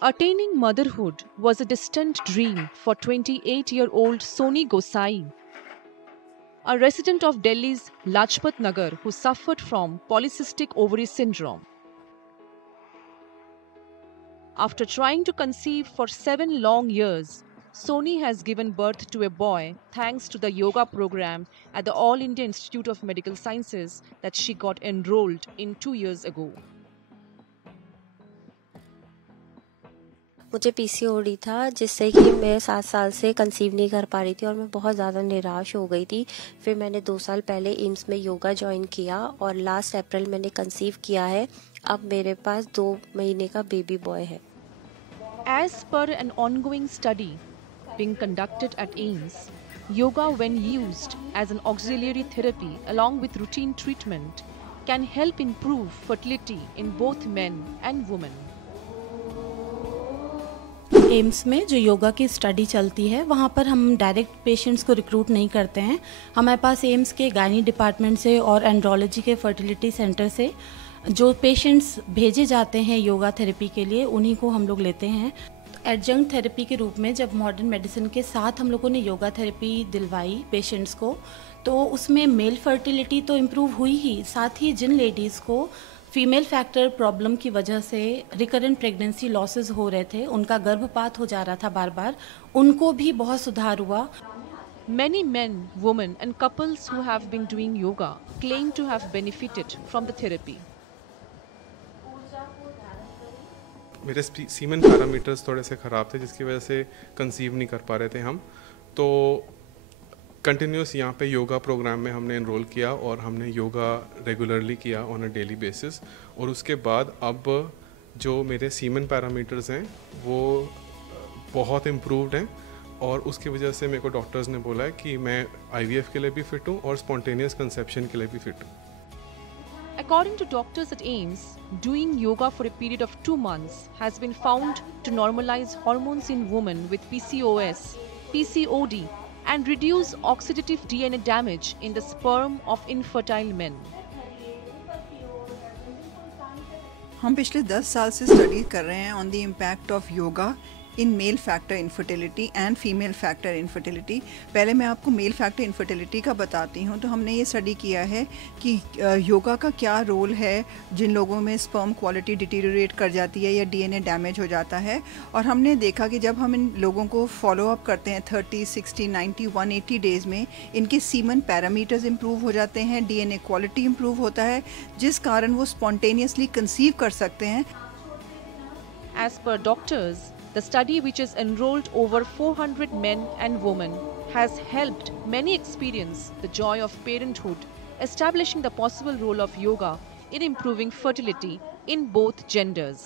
Attaining motherhood was a distant dream for 28-year-old Soni Gosai, a resident of Delhi's Lajpat Nagar who suffered from polycystic ovary syndrome. After trying to conceive for 7 long years, Soni has given birth to a boy thanks to the yoga program at the All India Institute of Medical Sciences that she got enrolled in 2 years ago. मुझे PCOD था जिससे कि मैं 7 साल से conceive नहीं कर पा रही थी और मैं बहुत ज़्यादा निराश हो गई थी। फिर मैंने 2 साल पहले एम्स में योगा ज्वाइन किया और लास्ट अप्रैल मैंने कंसीव किया है। अब मेरे पास 2 महीने का बेबी बॉय है। As per an ongoing study being conducted at AIIMS, yoga when used as an auxiliary therapy along with routine treatment can help improve fertility in both men and women. AIIMS में जो योगा की study चलती है वहाँ पर हम direct patients को recruit नहीं करते हैं। हमारे पास एम्स के गायनी डिपार्टमेंट से और एंड्रोलॉजी के फर्टिलिटी सेंटर से जो पेशेंट्स भेजे जाते हैं योगा थेरेपी के लिए उन्हीं को हम लोग लेते हैं। एडजंक्ट थेरेपी के रूप में जब मॉडर्न मेडिसिन के साथ हम लोगों ने योगा थेरेपी दिलवाई पेशेंट्स को, तो उसमें मेल फर्टिलिटी तो इम्प्रूव हुई ही, साथ ही जिन लेडीज़ को फीमेल फैक्टर प्रॉब्लम की वजह से रिकरेंट प्रेगनेंसी लॉसेस हो रहे थे, उनका गर्भपात हो जा रहा था बार बार, उनको भी बहुत सुधार हुआ। Many men, women and couples who have been doing yoga claim to have benefited from the therapy. मेरे सीमेन पैरामीटर्स थोड़े से ख़राब थे जिसकी वजह से कंसीव नहीं कर पा रहे थे हम, तो कंटिन्यूस यहाँ पे योगा प्रोग्राम में हमने इनरोल किया और हमने योगा रेगुलरली किया ऑन अ डेली बेसिस। और उसके बाद अब जो मेरे सीमेन पैरामीटर्स हैं वो बहुत इम्प्रूव्ड हैं और उसकी वजह से मेरे को डॉक्टर्स ने बोला है कि मैं IVF के लिए भी फिट हूँ और स्पॉन्टेनियस कंसेप्शन के लिए भी फिट हूँ। According to doctors at AIIMS, doing yoga for a period of 2 months has been found to normalize hormones in women with PCOS, PCOD and reduce oxidative DNA damage in the sperm of infertile men. हम पिछले 10 साल से study कर रहे हैं on the impact of yoga in male factor infertility and female factor infertility. पहले मैं आपको मेल फैक्टर इनफर्टिलिटी का बताती हूँ। तो हमने ये स्टडी किया है कि योगा का क्या रोल है जिन लोगों में स्पर्म क्वालिटी डिटीरियोरेट कर जाती है या DNA डैमेज हो जाता है। और हमने देखा कि जब हम इन लोगों को फॉलो अप करते हैं 30, 60, 90, 180 डेज़ में, इनके सीमन पैरामीटर्स इम्प्रूव हो जाते हैं, DNA क्वालिटी इम्प्रूव होता है, जिस कारण वो स्पॉन्टेनियसली कंसीव कर सकते हैं। As per doctors, the study, which has enrolled over 400 men and women, has helped many experience the joy of parenthood, establishing the possible role of yoga in improving fertility in both genders.